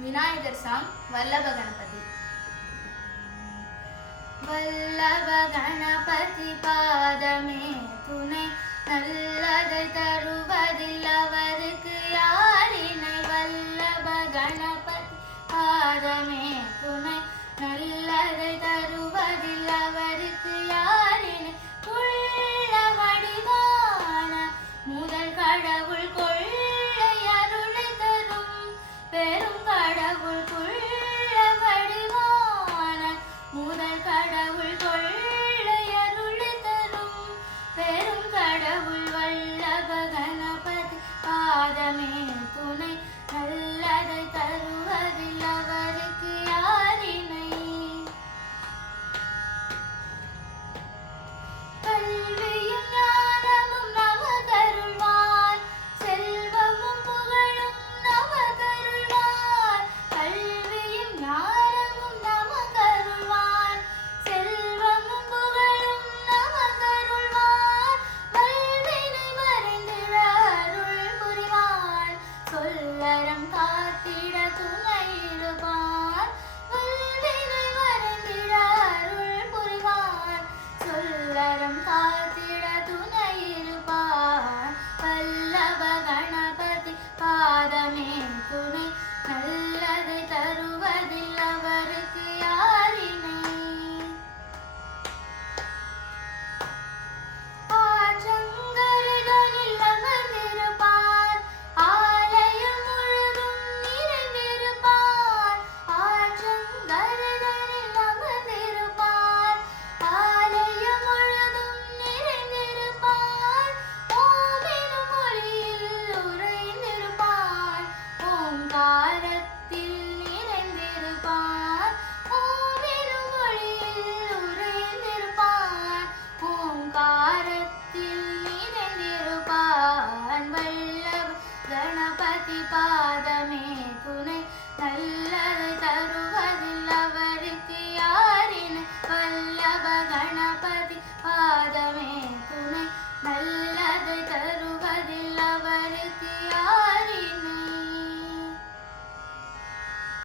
Vinayagar song Vallabha Ganapathi. Vallabha Ganapathi பாதமே துணை, நல்லதை தருவதில் அவருக்கு யாரினை. வல்லப கணபதி பாதமே துணை, நல்லதை தருவதில் அவருக்கு யாரினை. உள்ள வடிவான முதல் கடவுள், கொள்ளை அருளை தரும் பெரும் கடவுள்.